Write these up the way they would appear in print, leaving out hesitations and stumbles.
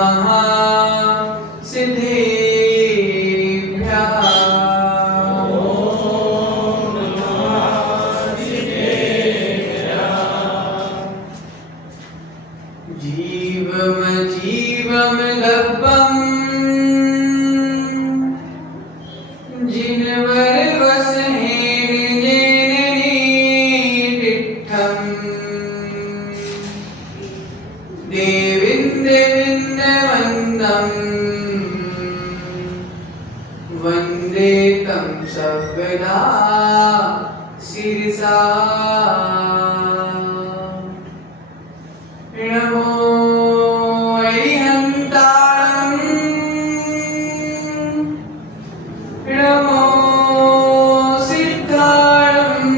नमः सिद्धेभ्यः। जीवम जीवम लब्बम जिनवर वसहेन दिठ्ठम् देविन्देविन्दवन्दम् वन्दे तं सर्वदा शिरसा। नमो अरिहन्तारम् नमो सिद्धारम्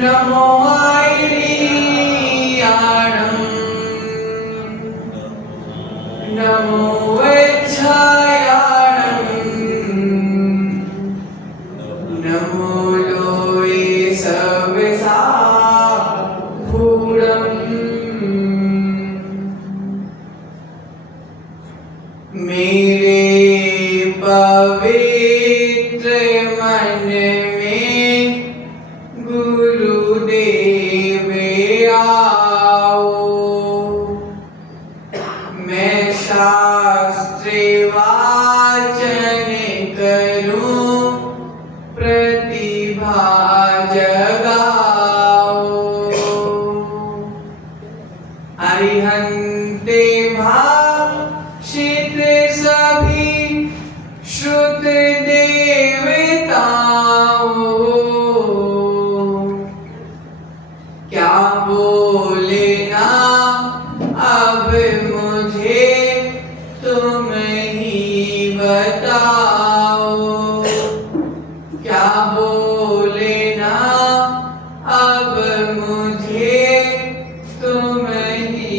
नमो आयर्याणम् नमो वेच्छायाणम् नमो लोये सविसा भूरम्। मेरे पवित्र मन में गुरुदेव आओ। मैं शास्त्र वाचन करूं प्रतिभा जगाओ। अरिहन्ते भाषित सभी श्रुत देवताओं। क्या बोले ना अब मुझे तुम ही बताओ। क्या बोले ना अब मुझे तुम ही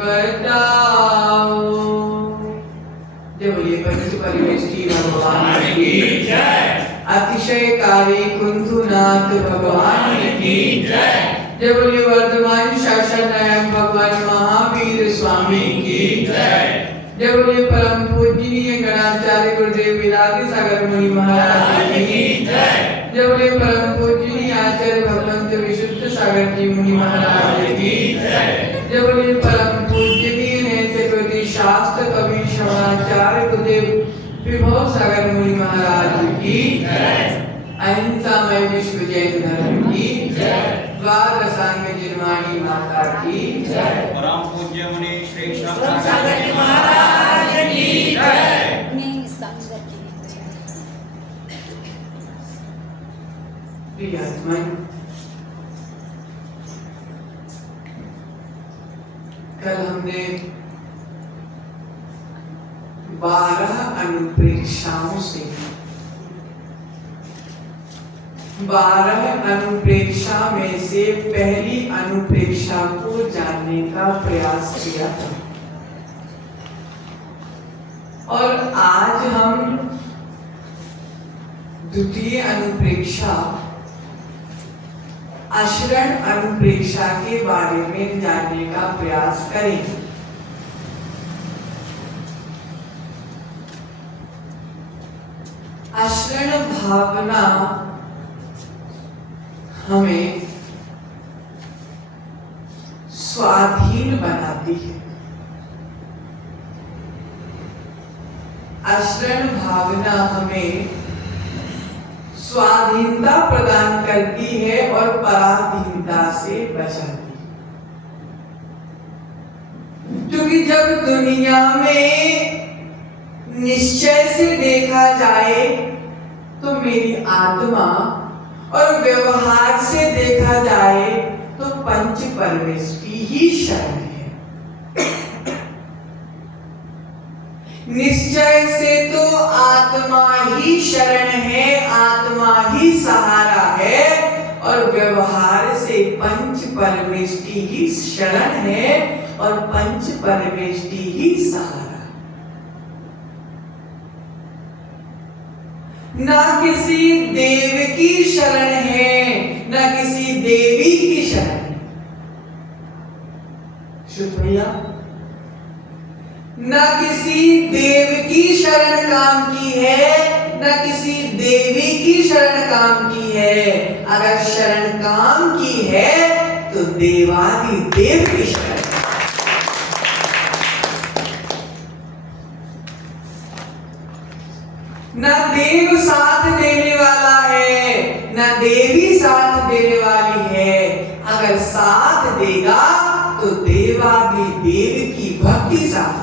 बताओ। जय बोलिए पंच परमेष्टि भगवान की जय। अतिशयकारी कुंथुनाथ भगवान की जय। जय बोलिए वर्धमान शासन नायक भगवान महावीर स्वामी की जय। जय बोलिए परम पूजनीय गणाचार्य गुरुदेव विरागी सागर मुनि महाराज की जय। जय बोलिए परम पूजनीय आचार्य भगवंत विशुद्ध सागर जी मुनि महाराज की जय। जय बोलिए परम पूजनीय चक्रवर्ती शास्त्र कवि श्रवणाचार्य गुरुदेव विभव सागर मुनि महाराज की जय। अहिंसामय विश्व जैन धर्म की जय। द्वादशांग जिनवाणी माता की जय। परम पूज्य मुनि श्री सागर जी महाराज की जय। प्रिय आत्मन, कल हमने 12 अनुप्रेक्षाओं से 12 अनुप्रेक्षा में से पहली अनुप्रेक्षा को जानने का प्रयास किया था और आज हम द्वितीय अनुप्रेक्षा आश्रण अनुप्रेक्षा के बारे में जानने का प्रयास करेंगे। आश्रण भावना हमें स्वाधीन बनाती है। आश्रण भावना हमें स्वाधीनता प्रदान करती है और पराधीनता से बचाती है। क्योंकि जब दुनिया में निश्चय से देखा जाए तो मेरी आत्मा और व्यवहार से देखा जाए तो पंच परमेष्टि ही शरण है। निश्चय से तो आत्मा ही शरण है, आत्मा ही सहारा है और व्यवहार से पंच परमेष्टि ही शरण है और पंच परमेष्टि ही सहारा। ना किसी देव की शरण है, ना किसी देवी की शरण है। शुद्ध भैया, न किसी देव की शरण काम की है, न किसी देवी की शरण काम की है। अगर शरण काम की है तो देवादि देव की शरण। न देव साथ देने वाला है, न देवी साथ देने वाली है। अगर साथ देगा तो देवादि देव की भक्ति साथ देगी।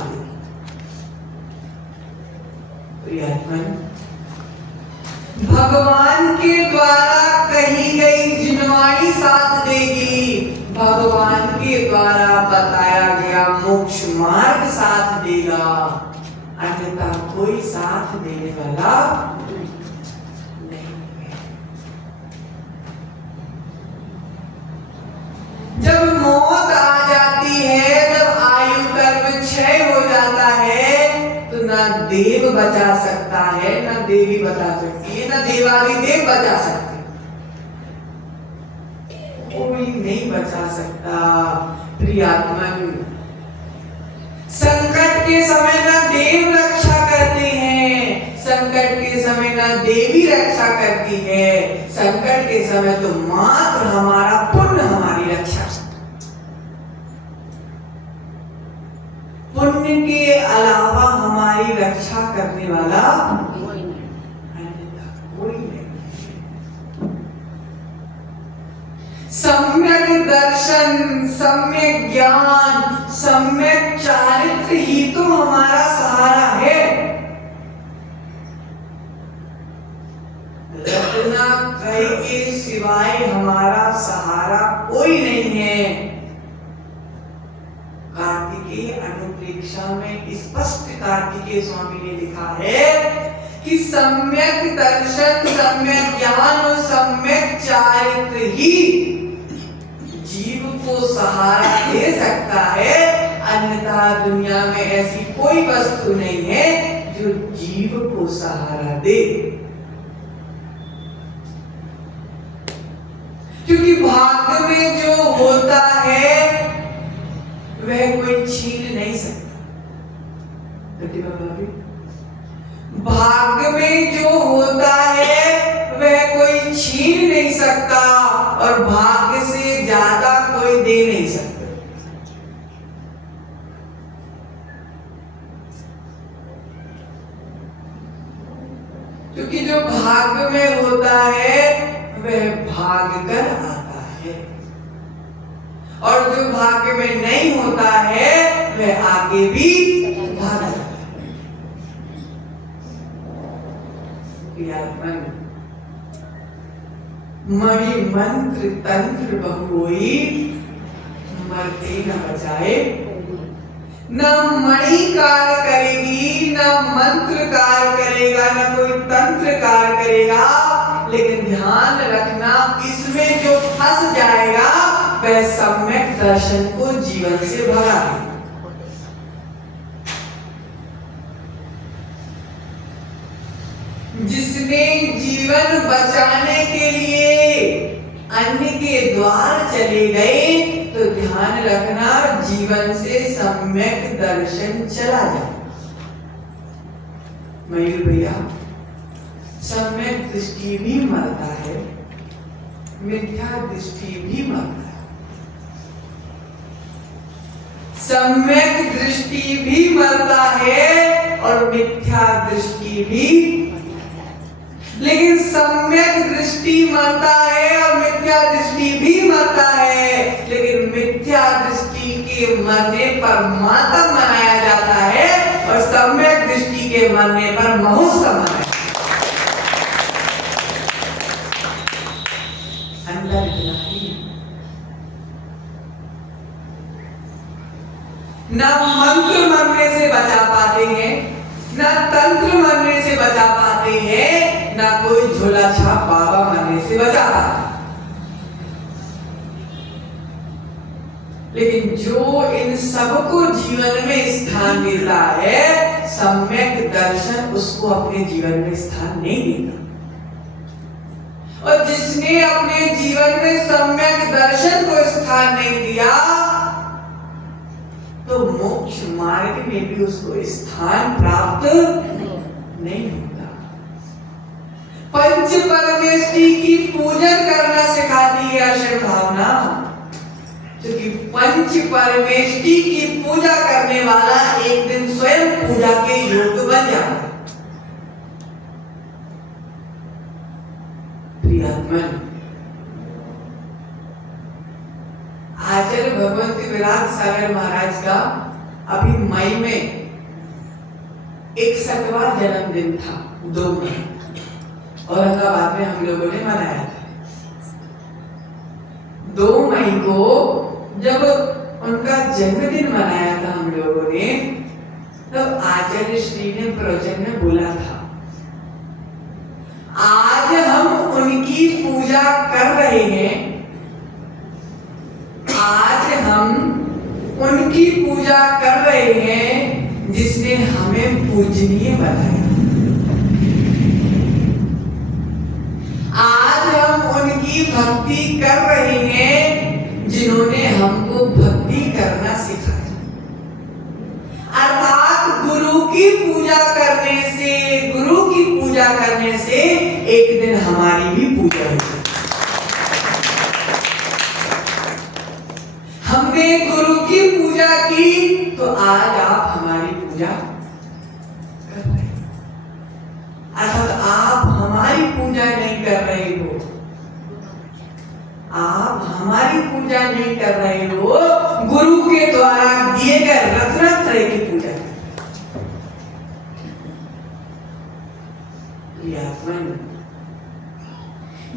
भगवान के द्वारा कही गई जिनवाणी साथ देगी, भगवान के द्वारा बताया गया मोक्ष मार्ग साथ देगा, अन्यथा कोई साथ देने वाला नहीं है। जब मौत आ जाती है, जब आयु कर्म क्षय हो जाता है, तो ना देव बचा सकता है, ना देवी बचा सकती है, ना देवादि देव बचा सकते, कोई नहीं बचा सकता। प्रियात्मन, संकट के समय ना देव रक्षा करते हैं, संकट के समय ना देवी रक्षा करती है। संकट के समय तो मात्र हमारा पुण्य हमारी रक्षा, पुण्य के अलावा हमारी रक्षा करने वाला कोई नहीं। सम्यक दर्शन, सम्यक ज्ञान, सम्यक चारित्र ही तो हमारा सहारा है। रत्नात्रय के सिवाय हमारा सहारा कोई नहीं है। कार्तिकेय अनुप्रेक्षा में स्पष्ट कार्तिकेय स्वामी ने लिखा है कि सम्यक दर्शन, सम्यक ज्ञान और सम्यक चारित्र ही जीव को सहारा दे सकता है, अन्यथा दुनिया में ऐसी कोई वस्तु नहीं है जो जीव को सहारा दे। क्योंकि भाग्य में जो होता है वह कोई छीन नहीं सकता। भाग्य में जो होता है वह कोई छीन नहीं सकता और भाग्य से ज्यादा कोई दे नहीं सकता। क्योंकि जो भाग्य में होता है वह भाग कर आता है और जो भाग्य में नहीं होता है वह आगे भी भाग जाता है। मणि मंत्र तंत्र बहुई मरते न बचाए। न मणि कार्य करेगी, न मंत्र कार्य करेगा, न कोई तंत्र कार्य करेगा, लेकिन ध्यान रखना इसमें जो फंस जाएगा वह सम्यक दर्शन को जीवन से भगा देगा। जिसने जीवन बचाने के लिए अन्य के द्वार चले गए तो ध्यान रखना जीवन से सम्यक दर्शन चला जाए। मयूर भैया, सम्यक दृष्टि भी मरता है, मिथ्या दृष्टि भी मरता है। सम्यक दृष्टि भी मरता है और मिथ्या दृष्टि भी, लेकिन सम्यक दृष्टि मरता है और मिथ्या दृष्टि भी मरता है, लेकिन मिथ्या दृष्टि के मरने पर मातम मनाया जाता है और सम्यक दृष्टि के मरने पर महोत्सव मनाया जाता है। अंदर इतना ही न मंत्र मरने से बचा पाते हैं, न तंत्र मरने से बचा पाते हैं, ना कोई झोला छाप बाबा मरने से बचा पाता। लेकिन जो इन सबको जीवन में स्थान देता है, सम्यक दर्शन उसको अपने जीवन में स्थान नहीं देता। और जिसने अपने जीवन में सम्यक दर्शन को स्थान नहीं दिया तो मोक्ष मार्ग में भी उसको स्थान प्राप्त नहीं होता। पंच परमेष्टि की पूजन करना सिखाती है अक्षर भावना, क्योंकि पंच परमेष्टि की पूजा करने वाला एक दिन स्वयं पूजा के योग्य बन जाता। प्रियात्मन, आचार्य भगवंत विराट सागर महाराज का अभी मई में 61वां जन्मदिन था, 2 मई, औरंगाबाद में हम लोगों ने मनाया था। 2 मई को जब उनका जन्मदिन मनाया था हम लोगों ने, तब आचार्य श्री ने प्रवचन में बोला था, आज हम उनकी पूजा कर रहे हैं, आज हम उनकी पूजा कर रहे हैं जिसने हमें पूजनीय बनाया। आज हम उनकी भक्ति कर रहे हैं जिन्होंने हमको भक्ति करना सिखाया। अर्थात गुरु की पूजा करने से एक दिन हमारी भी पूजा होगी। हमने गुरु की पूजा की तो आज आप हमारी पूजा कर रहे हैं। अर्थात आप हमारी पूजा नहीं कर रहे हो, आप हमारी पूजा नहीं कर रहे हो, गुरु के द्वारा दिए गए रत्नत्रय की पूजा।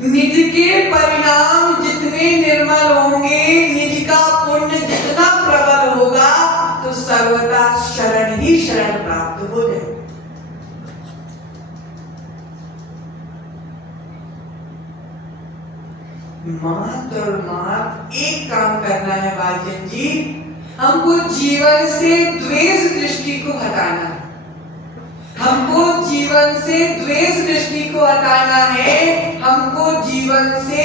निज के परिणाम जितने निर्मल होंगे, निज का पुण्य जितना प्रबल होगा, तो सर्वदा शरण ही शरण प्राप्त हो जाए। मात्र और मात्र एक काम करना है बालचंद जी, हमको जीवन से द्वेष दृष्टि को हटाना है। हमको जीवन से द्वेष दृष्टि को हटाना है, हमको जीवन से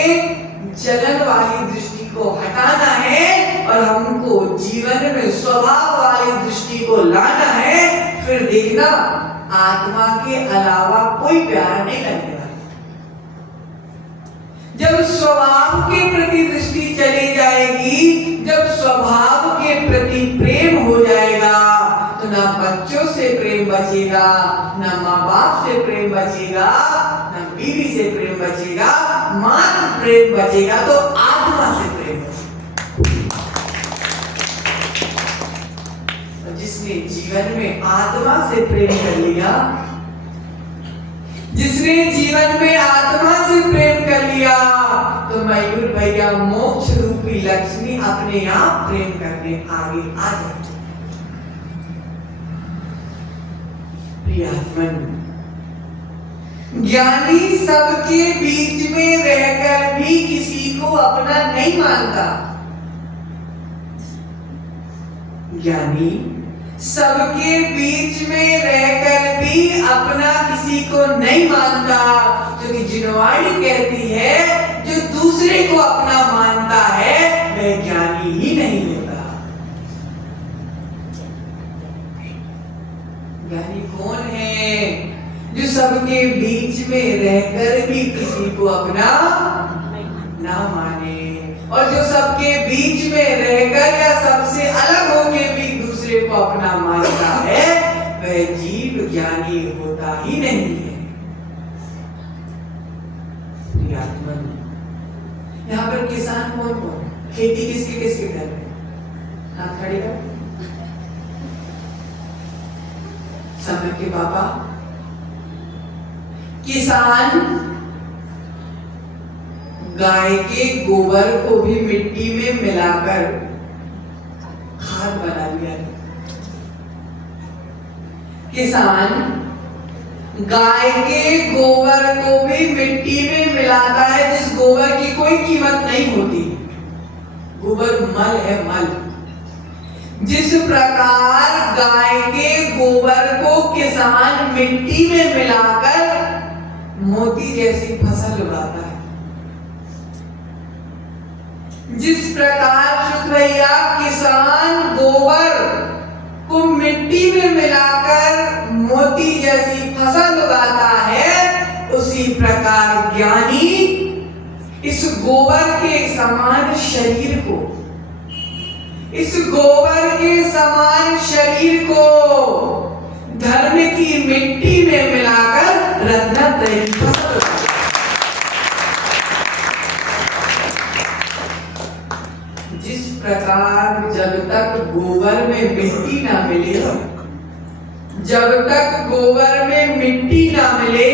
जलन वाली दृष्टि को हटाना है, और हमको जीवन में स्वभाव वाली दृष्टि को लाना है। फिर देखना, आत्मा के अलावा कोई प्यार नहीं करने वाला। जब स्वभाव के प्रति दृष्टि चली जाएगी, जब स्वभाव के प्रति प्रेम हो जाएगा, तो ना बच्चों से प्रेम बचेगा, ना माँ बाप से प्रेम बचेगा, ना बीवी से प्रेम बचेगा, मात्र प्रेम बचेगा तो आत्मा से प्रेम बचेगा। जिसने जीवन में आत्मा से प्रेम कर लिया, जिसने जीवन में आत्मा से प्रेम कर लिया, तो मयूर भैया मोक्ष रूपी लक्ष्मी अपने आप प्रेम करने आगे आ जाए। ज्ञानी सबके बीच में रहकर भी किसी को अपना नहीं मानता। ज्ञानी सबके बीच में रहकर भी अपना किसी को नहीं मानता, क्योंकि जिनवाणी कहती है, जो दूसरे को अपना मानता है वह ज्ञानी ही नहीं होता। ज्ञानी कौन है? जो सबके बीच में रहकर भी किसी को अपना ना माने, और जो सबके बीच में रहकर या सबसे अलग होके भी दूसरे को अपना मानता है, वह जीव ज्ञानी होता ही नहीं है। यहाँ पर किसान कौन कौन, खेती किसके किसके कर रहे हैं? हाथ खड़े कर। समय के बाबा किसान गाय के गोबर को भी मिट्टी में मिलाकर खाद बना लिया है। किसान गाय के गोबर को भी मिट्टी में मिलाता है, जिस गोबर की कोई कीमत नहीं होती। गोबर मल है, मल। जिस प्रकार गाय के गोबर को किसान मिट्टी में मिलाकर मोती जैसी फसल उगाता है, जिस प्रकार शुद्ध भैया किसान गोबर को मिट्टी में मिलाकर मोती जैसी फसल उगाता है, उसी प्रकार ज्ञानी इस गोबर के समान शरीर को, इस गोबर के समान शरीर को धर्म की मिट्टी में मिलाकर रत्नत्रय की फसल उगाता है। जिस प्रकार जब तक गोबर में मिट्टी ना मिले, जब तक गोबर में मिट्टी ना मिले,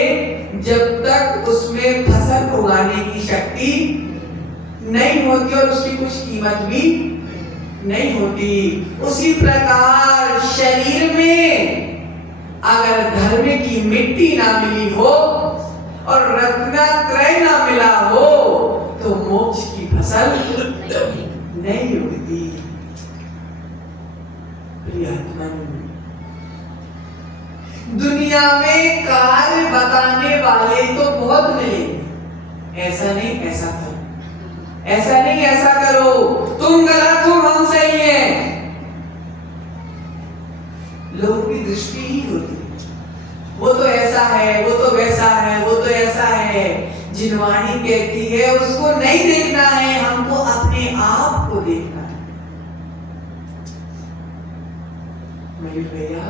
जब तक उसमें फसल उगाने की शक्ति नहीं होती और उसकी कुछ कीमत भी नहीं होती, उसी प्रकार शरीर में अगर धर्म की मिट्टी ना मिली हो और रत्नत्रय ना मिला हो तो मोक्ष की फसल नहीं उगती। दुनिया में कार्य बताने वाले तो बहुत मिले, ऐसा नहीं ऐसा करो, ऐसा नहीं ऐसा करो, तुम गलत हो हम सही हैं, लोगों की दृष्टि ही होती, वो तो ऐसा है, वो तो वैसा है, वो तो ऐसा है। जिनवाणी कहती है उसको नहीं देखना है, हमको अपने आप को देखना है। मयूर भैया,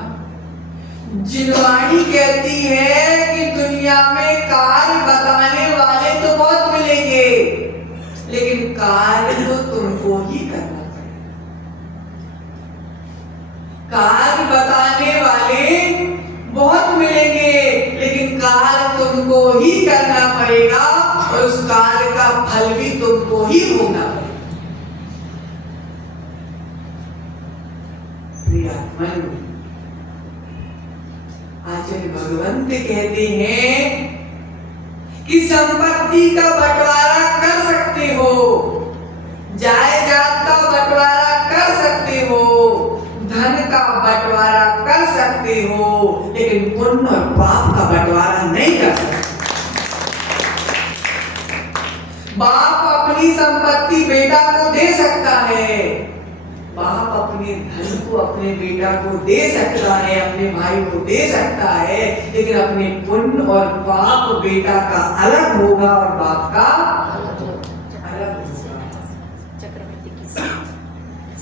जिनवाणी कहती है कि दुनिया में कार्य बताने वाले तो बहुत मिलेंगे, लेकिन कार्य तो तुमको ही करना पड़ेगा। कार्य बताने वाले बहुत मिलेंगे, लेकिन कार्य तुमको ही करना पड़ेगा और उस कार्य का फल भी तुमको ही भोगना पड़ेगा। प्रियात्मन, आचार्य भगवंत कहते हैं कि संपत्ति का बंटवारा कर सकते हो, जायदाद का बंटवारा कर सकते हो, धन का बंटवारा कर सकते हो, लेकिन पुण्य और पाप का बंटवारा नहीं कर सकते। बाप अपनी संपत्ति बेटा को दे सकता है, बाप अपने धन को अपने बेटा को दे सकता है, अपने भाई को दे सकता है, लेकिन अपने पुण्य और पाप बेटा का अलग होगा और बाप का अलग होगा। चक्रवर्ती की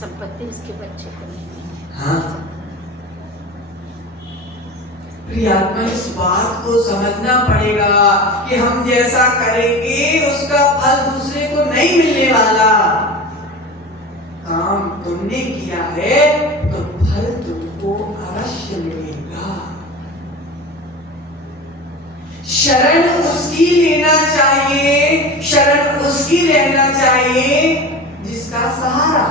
संपत्ति उसके बच्चे को नहीं। हाँ, प्रियात्मा, इस बात को समझना पड़ेगा कि हम जैसा करेंगे उसका फल दूसरे को नहीं मिलने वाला। काम तुमने किया है तो फल तुमको अवश्य मिलेगा। शरण उसकी लेना चाहिए, शरण उसकी रहना चाहिए जिसका सहारा,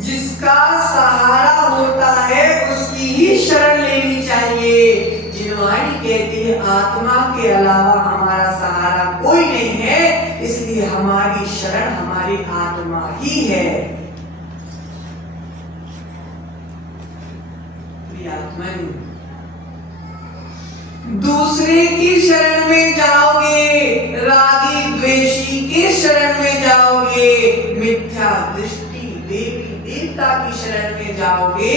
जिसका सहारा होता है उसकी ही शरण लेनी चाहिए। जिनवाणी कहती है आत्मा के अलावा हमारा सहारा कोई नहीं है, इसलिए हमारी शरण हमारी आत्मा ही है। प्रियात्मन, दूसरे की शरण में जाओगे, रागी द्वेषी के शरण में जाओगे, मिथ्या दृष्टि देवी देवता की शरण में जाओगे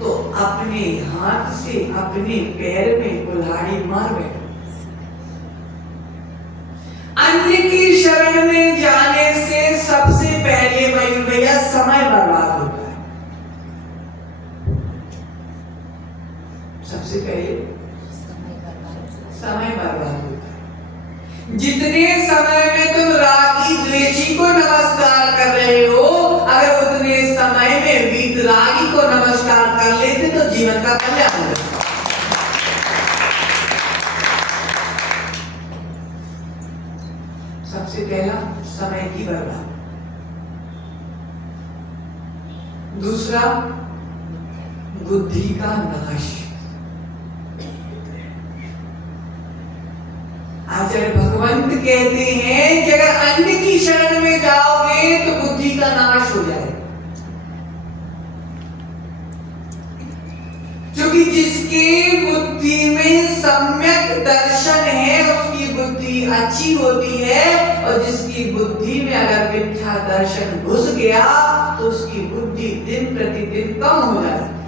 तो अपने हाथ से अपने पैर में कुल्हाड़ी मार बैठो। अन्य की शरण में जाने से सबसे पहले मयूर भैया समय बर्बाद होता है। सबसे पहले समय बर्बाद होता है। जितने समय में तुम रागी द्वेषी को नमस्कार कर रहे हो, अगर उतने समय में वीतरागी को नमस्कार कर लेते तो जीवन का कल्याण हो। सबसे पहला समय की बर्बादी, दूसरा बुद्धि का नाश। आचार्य भगवंत कहते हैं कि अगर अन्य की शरण में जाओगे तो बुद्धि का नाश हो जाए, क्योंकि क्योंकि जिसकी बुद्धि में सम्यक दर्शन है उसकी बुद्धि अच्छी होती है, और जिसकी बुद्धि में अगर मिथ्या दर्शन घुस गया तो उसकी बुद्धि दिन प्रतिदिन कम हो जाती है।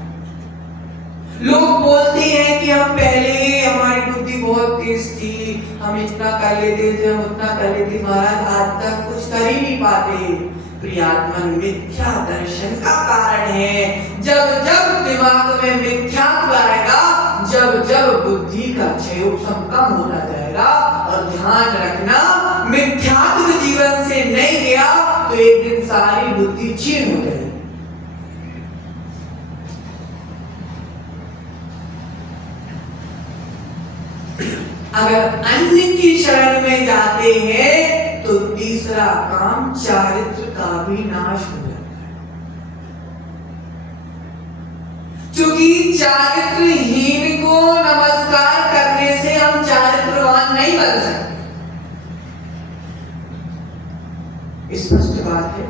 लोग बोलते हैं कि हम पहले हमारी बुद्धि बहुत तेज थी, हम इतना कर लेते थे, हम उतना कर लेते थे, महाराज आज तक कुछ कर ही नहीं पाते। प्रियात्मन मिथ्या दर्शन का कारण है। जब जब दिमाग में मिथ्यात्व आएगा, जब जब बुद्धि का क्षय उपशम कम होता जाएगा। और ध्यान रखना, मिथ्यात्व जीवन से नहीं गया तो एक दिन सारी बुद्धि क्षीण हो जाएगी। अगर अन्य की शरण में जाते हैं तो तीसरा काम चारित्र का भी नाश हो जाता है, क्योंकि चारित्रहीन को नमस्कार करने से हम चारित्रवान नहीं बन सकते। स्पष्ट बात है।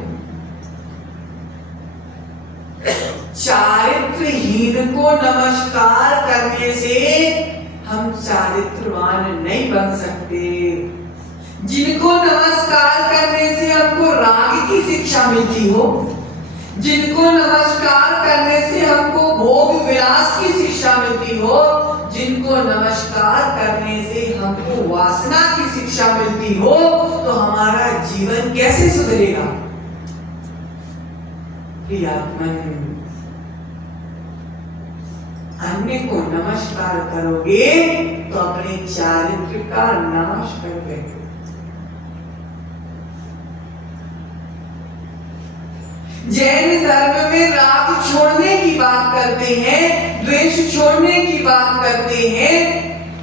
चारित्रहीन को नमस्कार करने से हम चारित्रवान नहीं बन सकते। जिनको नमस्कार करने से हमको राग की शिक्षा मिलती हो, जिनको नमस्कार करने से हमको भोग विलास की शिक्षा मिलती हो, जिनको नमस्कार करने से हमको वासना की शिक्षा मिलती हो, तो हमारा जीवन कैसे सुधरेगा? प्रियात्मन, अन्य को नमस्कार करोगे तो अपने चारित्र का नाश कर बैठो। जैन धर्म में राग छोड़ने की बात करते हैं, द्वेष छोड़ने की बात करते हैं,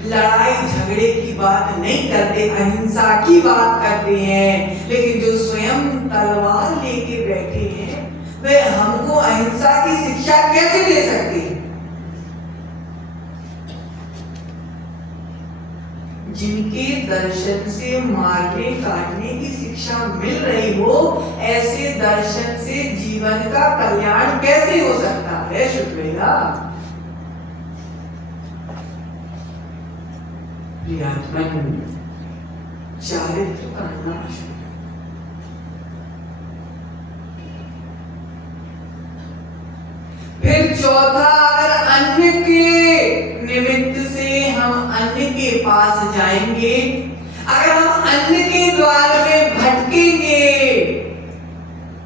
लड़ाई झगड़े की बात नहीं करते, अहिंसा की बात करते हैं। लेकिन जो स्वयं तलवार लेके बैठे हैं वे हमको अहिंसा की शिक्षा कैसे दे सकते हैं? जिनके दर्शन से मारने काटने की शिक्षा मिल रही हो, ऐसे दर्शन से जीवन का कल्याण कैसे हो सकता है? शुक्रिया। प्रियात्मन, चारित्र का नाश। फिर चौथा, अगर अन्य के निमित्त से हम अन्य के पास जाएंगे, अगर हम अन्य के द्वार में भटकेंगे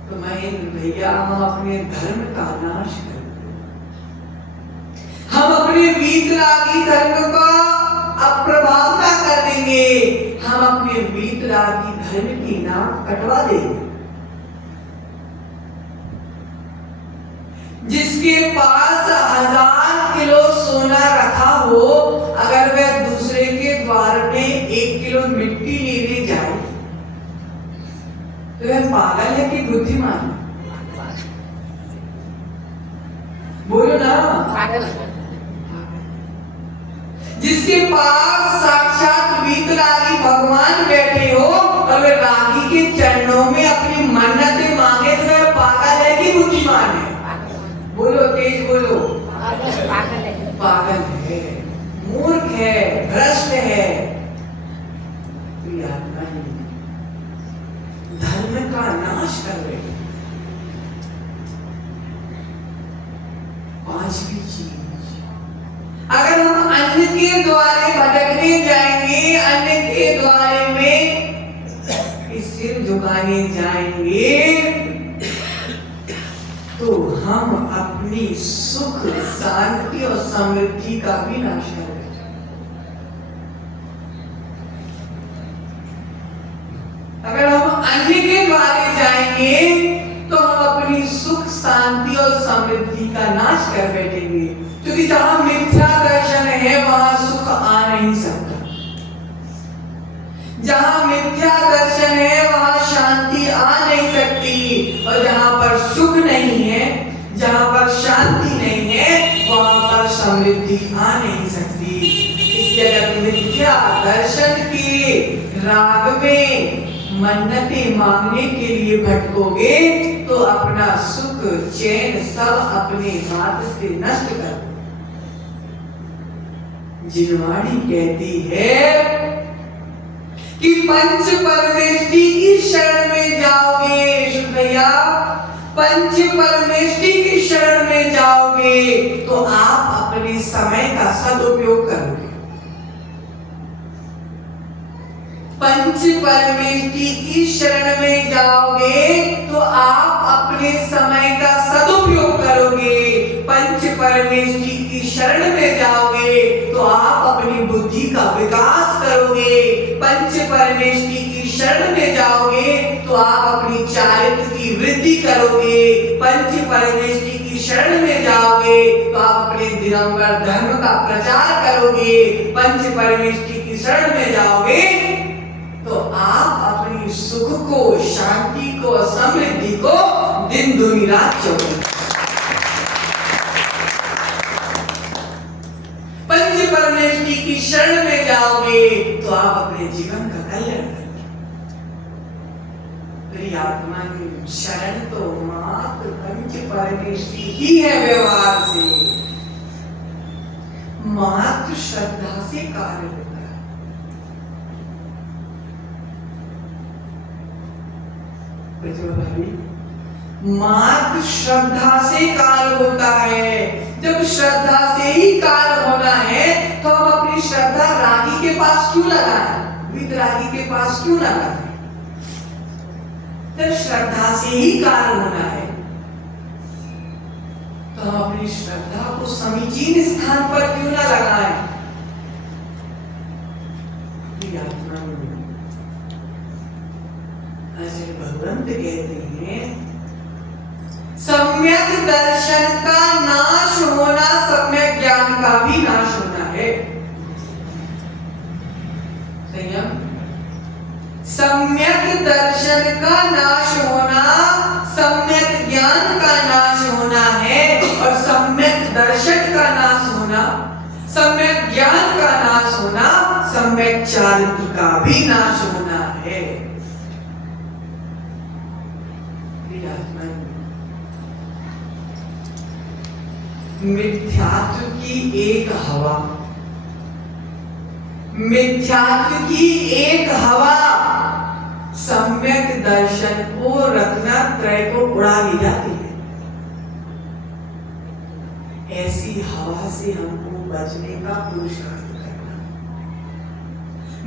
तो महेंद्र भैया हम अपने धर्म का नाश करेंगे। हम अपने वीतरागी धर्म का अप्रभावता कर देंगे, हम अपने वीतरागी धर्म की नाक कटवा देंगे। जिसके पास 1000 किलो सोना रखा हो, अगर वह दूसरे के द्वार में 1 किलो मिट्टी लेने जाए तो वह पागल है कि बुद्धिमान? बोलो ना। पागल। जिसके पास साक्षात वीतरागी भगवान बैठे हो और वह रागी के चरणों में अपनी मन्नतें मांगे तो वह पागल है कि बुद्धिमान है? बोलो, तेज बोलो। पागल है। पागल है, मूर्ख है, भ्रष्ट है। धर्म का नाश कर रहे। पांचवी चीज, अगर हम अन्य के द्वारे भटकने जाएंगे, अन्य के द्वारे में सिर झुकाने जाएंगे, तो हम अपनी सुख, शांति और समृद्धि का भी नाश करेंगे। अगर हम अन्य के द्वारे जाएंगे तो हम अपनी सुख, शांति और समृद्धि का नाश कर बैठेंगे, क्योंकि जहां मिथ्या दर्शन है वहां सुख आ नहीं सकता। जहां मिथ्या दर्शन है वहां शांति आ नहीं सकती, और जहां पर सुख नहीं है, जहां पर शांति नहीं है, वहां पर समृद्धि आ नहीं सकती। इसलिए अगर मिथ्या दर्शन के राग में मन्नतें मांगने के लिए भटकोगे तो अपना सुख, चैन सब अपने हाथ से नष्ट कर दो। जिनवाणी कहती है कि पंच परमेष्टि की शरण में जाओगे भैया, पंच परमेष्टि की शरण में जाओगे तो आप अपने समय का सदुपयोग करोगे। पंच परमेष्टि की शरण में जाओगे तो आप अपने समय का सदुपयोग करोगे। पंच परमेष्टि की शरण में जाओगे तो आप अपनी बुद्धि का विकास करोगे। पंच परमेष्टि की शरण में जाओगे तो आप अपनी चारित्र की वृद्धि करोगे। पंच परमेष्टि की शरण में जाओगे तो आप अपने दिगंबर धर्म का प्रचार करोगे। पंच परमेष्टि की शरण में जाओगे तो आप अपनी सुख को, शांति को, समृद्धि को दिन दूनी रात चौगुनी। पंच परमेष्टि की शरण में जाओगे तो आप अपने जीवन का कल्याण करोगे। प्रियात्मन, शरण तो मात्र पंच परमेष्टि ही है। व्यवहार से, मात्र श्रद्धा से कार्य होता है। मात्र श्रद्धा से कार्य होता है। जब श्रद्धा से ही कार्य होना है तो हम अपनी श्रद्धा रागी के पास क्यों लगाएं, वितरागी के पास क्यों लगाएं? जब श्रद्धा से ही कार्य होना है तो हम अपनी श्रद्धा को समीचीन स्थान पर क्यों ना लगाएं? भगवंत कहते हैं सम्यक दर्शन का नाश होना सम्यक ज्ञान का भी नाश होना है। संयम, सम्यक दर्शन का नाश होना सम्यक ज्ञान का नाश होना है, और सम्यक दर्शन का नाश होना, सम्यक ज्ञान का नाश होना, सम्यक चारित्र का भी नाश होना है। मिथ्यात्व की एक हवा, मिथ्यात्व की एक हवा सम्यक दर्शन को, रत्नत्रय को उड़ा ले जाती है। ऐसी हवा से हमको बचने का पुरुषार्थ करना,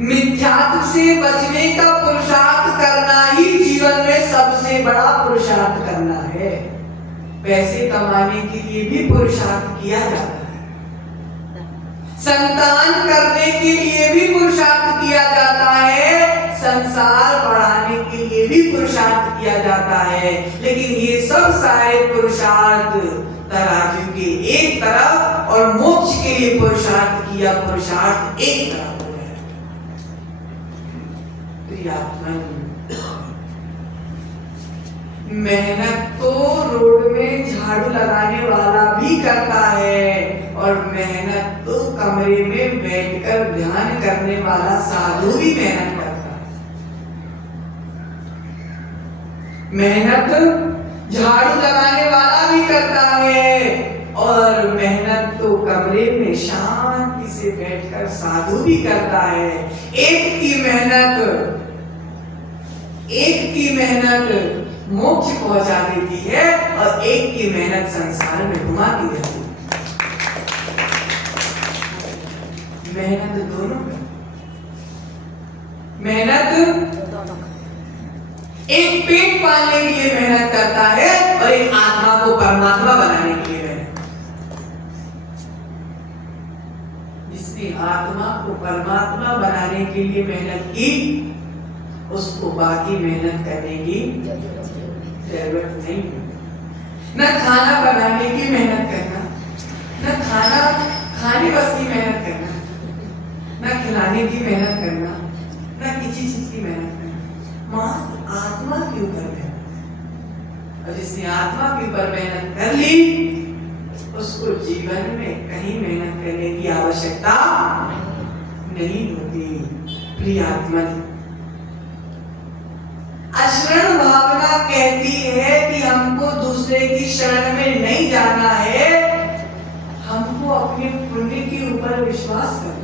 मिथ्यात्व से बचने का पुरुषार्थ करना ही जीवन में सबसे बड़ा पुरुषार्थ करना है। पैसे कमाने के लिए भी पुरुषार्थ किया जाता है, संतान करने के लिए भी पुरुषार्थ किया जाता है, संसार बढ़ाने के लिए भी पुरुषार्थ किया जाता है। लेकिन ये सब सारे पुरुषार्थ तराजू के एक तरफ और मोक्ष के लिए पुरुषार्थ किया पुरुषार्थ एक तरफ हो गया। मेहनत तो रोड में झाड़ू लगाने वाला भी करता है, और मेहनत तो कमरे में बैठकर ध्यान करने वाला साधु भी मेहनत करता है। मेहनत झाड़ू लगाने वाला भी करता है, और मेहनत तो कमरे में शांति से बैठकर साधु भी करता है। एक की मेहनत मोक्ष पहुंचा देती है, और एक की मेहनत संसार में घुमाती रहती है। मेहनत दोनों का, मेहनत एक पेट पालने के लिए मेहनत करता है, और एक आत्मा को परमात्मा बनाने के लिए मेहनत। जिसने आत्मा को परमात्मा बनाने के लिए मेहनत की, उसको बाकी मेहनत करने की जरूरत नहीं। न खाना बनाने की मेहनत करना, न खाना खाने बस की मेहनत करना, न खिलाने की मेहनत करना, न किसी चीज की मेहनत करना। मात्र आत्मा के ऊपर मेहनत, और जिसने आत्मा के ऊपर मेहनत कर ली, उसको जीवन में कहीं मेहनत करने की आवश्यकता नहीं होती। प्रिय आत्मा, अशरण भावना कहती है कि हमको दूसरे की शरण में नहीं जाना है, हमको अपने पुण्य के ऊपर विश्वास करना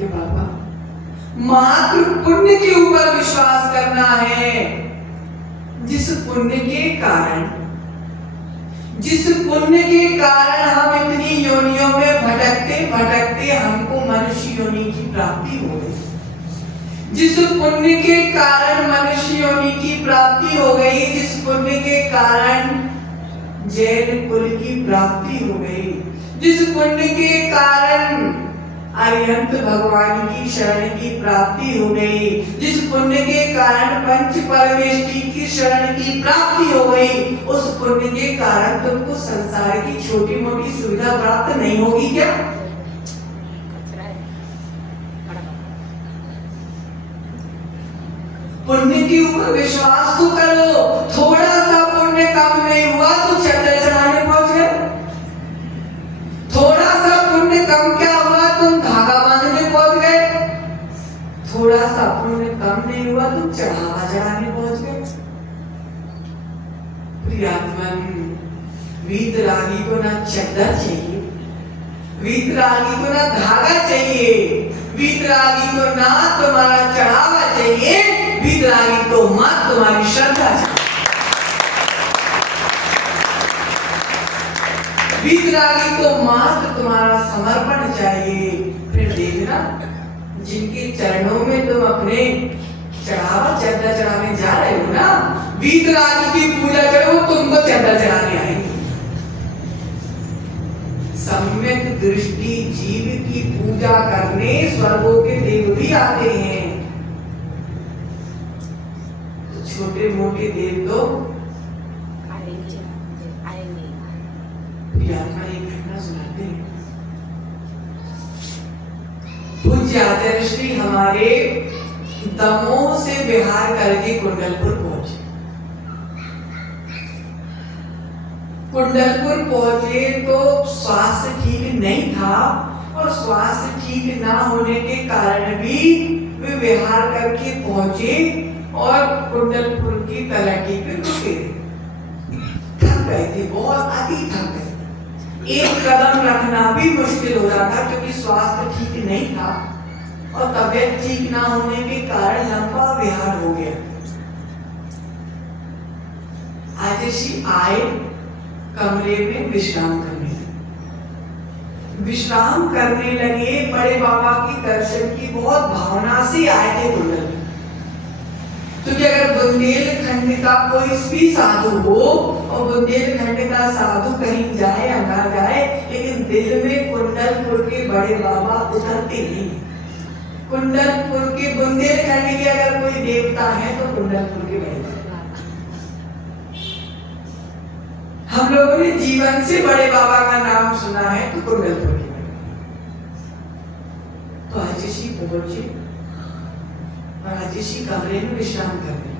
कि बाबा मात्र पुण्य के ऊपर विश्वास करना है, जिस पुण्य के कारण हम इतनी योनियों में भटकते भटकते हमको मनुष्य योनि की प्राप्ति हो गई, जिस पुण्य के कारण मनुष्य योनि की प्राप्ति हो गई, जिस पुण्य के कारण जैन कुल की प्राप्ति हो गई, जिस पुण्य के कारण अरिहंत भगवान की शरण की प्राप्ति हो गई, जिस पुण्य के कारण पंच परमेष्टि की शरण की प्राप्ति हो गई, उस पुण्य के कारण तुमको संसार की छोटी मोटी सुविधा प्राप्त नहीं होगी क्या? पुण्य के ऊपर विश्वास तो करो। थोड़ा सा पुण्य कम नहीं हुआ तो चद्दर चढ़ाने पहुंच गए, थोड़ा सा पुण्य कम क्या हुआ तुम धागा बांधने पहुंच गए, थोड़ा सा पुण्य कम नहीं हुआ तुम चढ़ावा चढ़ाने पहुंच गए। प्रियात्मन, वीतरागी को ना चद्दर चाहिए, वीतरागी को ना धागा चाहिए, वीतरागी को ना तुम्हारा चढ़ावा चाहिए, वीतरागी को मात्र तुम्हारी श्रद्धा चाहिए। वीतरागी को मात्र तुम्हारा समर्पण चाहिए। फिर देखना, जिनके चरणों में तुम अपने चढ़ावा चद्दर चढ़ाने जा रहे हो ना, वीतरागी की पूजा करो, तुमको चद्दर चढ़ाने आएंगे। सम्यक दृष्टि जीव की पूजा करने स्वर्गों के देव भी आते हैं, तो छोटे मोटे देव तो एक घटना सुनाते हैं। पूज्य आचार्य श्री हमारे दमोह से बिहार करके कुंडलपुर पहुंचे। कुंडलपुर पहुंचे तो स्वास्थ्य ठीक नहीं था, और स्वास्थ्य ठीक ना होने के कारण भी वे बिहार करके पहुंचे और कुंडलपुर की तलहटी पे रुके। थक गए थे, बहुत अति थक गए, एक कदम रखना भी मुश्किल हो रहा था क्योंकि स्वास्थ्य ठीक नहीं था और तबीयत ठीक ना होने के कारण लंबा विहार हो गया। आचार्य आए, कमरे में विश्राम करने लगे। बड़े बाबा की दर्शन की बहुत भावना से आए थे कुंडल, क्योंकि अगर बुंदेलखंड का कोई भी साधु हो और बुंदेलखंड का साधु कहीं जाए या ना जाए, लेकिन दिल में कुंडलपुर के बड़े बाबा उतरते नहीं। कुंडलपुर के बुंदेलखंड के अगर कोई देवता है तो कुंडलपुर के बड़े बाबा। हम लोगों ने जीवन से बड़े बाबा का नाम सुना है तो कुंडलपुर के बड़े। तो आचार्य पहुंचे और आचार्य कमरे में विश्राम कर रहे,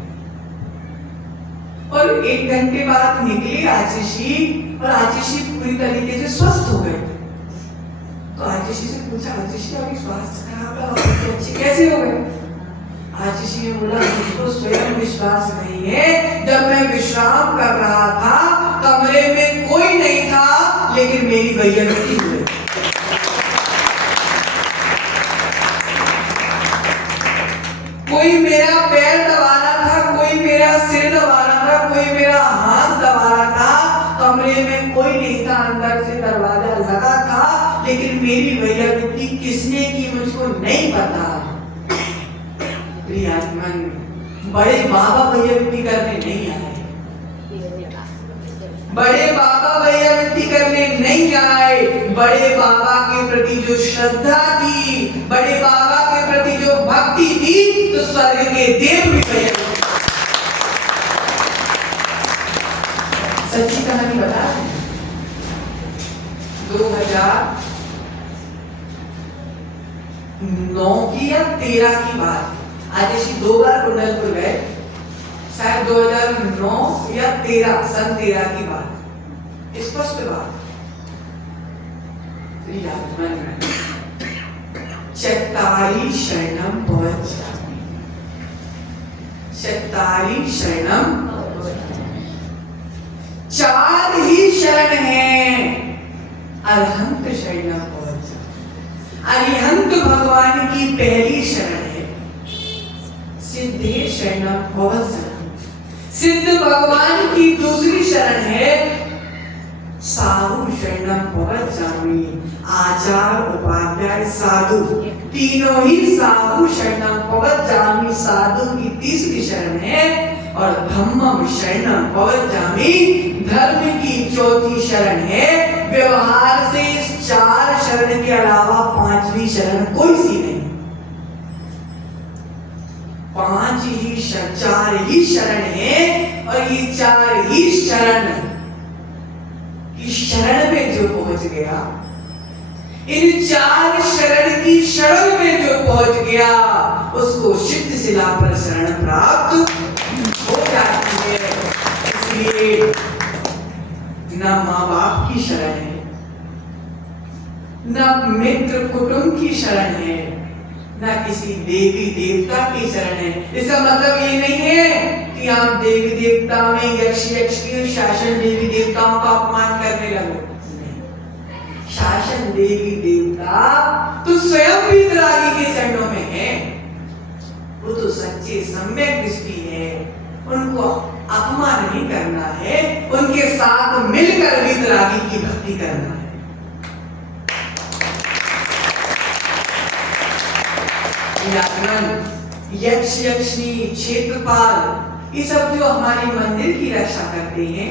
और 1 घंटे बाद निकले आचार्य, और आचार्य पूरी तरीके से स्वस्थ हो गए। तो आचार्य से पूछा, आचार्य अभी स्वास्थ्य खराब है और अच्छे कैसे हो गए? आचार्य ने बोला, मुझको स्वयं विश्वास नहीं है। जब मैं विश्राम कर रहा था कमरे में कोई नहीं था, लेकिन मेरी वैयक्ति हुई। कोई मेरा पैर दबा रहा था, कोई मेरा सिर दबा रहा था, कोई मेरा हाथ दबा रहा था। कमरे में कोई नहीं था, अंदर से दरवाजा लगा था, लेकिन मेरी वैयक्ति किसने की मुझको नहीं पता। प्रियात्मन, बड़े बाबा वैयक्ति करने नहीं आए, बड़े बाबा वैयक्ति करने नहीं आए। बड़े बाबा के प्रति जो श्रद्धा थी, बड़े बाबा के प्रति जो भक्ति थी, तो स्वर्ग के देव भी वैयक्ति। सच्ची कहानी बता, 2009 की या 13 की बात। आचार्य 2 बार कुंडलपुर गए, शायद 2009 या 13, सन 13 की बात, स्पष्ट बात। चत्तारी शरणम पहुंच, चत्तारी शरणम, 4 ही शरण हैं, अरहंत शरणम पहुंच। अरिहंत भगवान की पहली शरण है। सिद्धे शरणम भवत्सनम। सिद्ध भगवान की दूसरी शरण है साधु शरणम भवत्सामी। आचार उपाध्याय साधु तीनों ही साधु शरणम भवत्सामी साधु की तीसरी शरण है। और धम्मम शरणम भवत्सामी धर्म की चौथी शरण है। व्यवहार से इस 4 शरण के अलावा 5वीं शरण कोई सी नहीं। 4 ही शरण है। और ये 4 ही शरण की शरण में जो पहुंच गया, इन 4 शरण की शरण में जो पहुंच गया उसको सिद्ध शिला पर शरण प्राप्त हो जाती है। इसलिए न माँ बाप की शरण है, न मित्र कुटुंब की शरण है, न किसी देवी देवता की शरण है। इसका मतलब ये नहीं है कि आप देवी देवता में यक्ष यक्षिणी शासन देवी देवताओं का अपमान करने लगो। शासन देवी देवता तो स्वयं वीतरागी के चरणों में है। वो तो सच्चे सम्यक दृष्टि है। उनको अपमान नहीं करना है, उनके साथ मिलकर वीतरागी की भक्ति करना है। यक्ष यक्षिणी क्षेत्रपाल ये सब जो हमारे मंदिर की रक्षा करते हैं,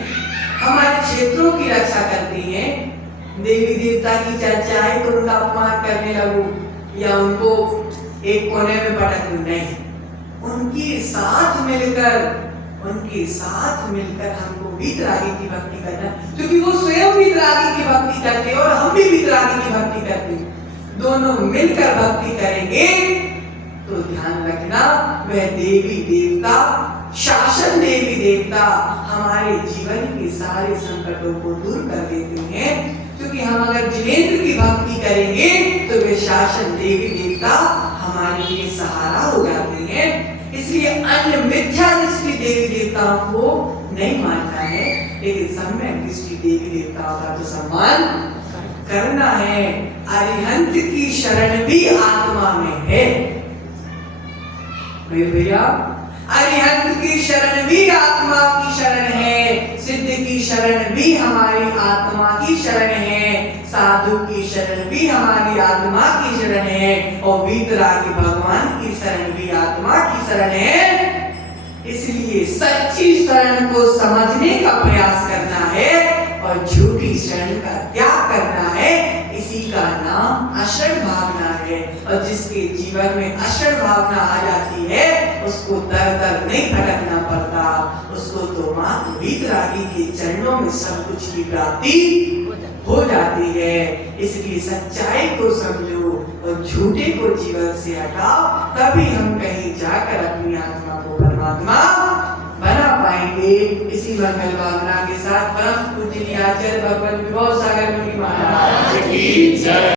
हमारे क्षेत्रों की रक्षा करते हैं, देवी देवता की चर्चा है तो उनका अपमान करने लगो या उनको एक कोने में पटक दूं, नहीं। उनके साथ मिलकर हमको वीतरागी की भक्ति करना, क्योंकि वो स्वयं वीतरागी की भक्ति करते हैं और हम भी वीतरागी की भक्ति करते हैं। दोनों मिलकर भक्ति करेंगे तो ध्यान रखना वह देवी देवता शासन देवी देवता हमारे जीवन के सारे संकटों को दूर कर देते हैं। क्योंकि हम अगर जिनेंद्र की भक्ति करेंगे तो वे शासन देवी देवता हमारे लिए सहारा हो जाते हैं। इसलिए अन्य मिथ्या दृष्टि देवी देवताओं को नहीं मानना है, लेकिन सम्यक दृष्टि देवी देवताओं का तो सम्मान करना है। अरिहंत की शरण भी आत्मा में है भैया। अरिहंत की शरण भी आत्मा की शरण है। सिद्ध की शरण भी हमारी आत्मा की शरण है। साधु की शरण भी हमारी आत्मा की शरण है। और वीतरागी भगवान की शरण भी आत्मा की शरण है। इसलिए सच्ची शरण को समझने का प्रयास करना है और झूठी शरण का त्याग करना है। इसी का नाम अषढ़ भावना है। और जिसके जीवन में अषढ़ भावना आ जाती है उसको दर दर नहीं भटकना पड़ता, उसको तो मात्र वीतरागी के चरणों में सब कुछ की प्राप्ति हो जाती है। इसलिए सच्चाई को समझो और झूठे को जीवन से हटाओ, तभी हम कहीं जाकर अपनी आत्मा को परमात्मा बना पाएंगे। इसी मंगल भावना के साथ परम पूजनीय आचार्य भगवत विभव सागर मुनि महाराज की जय।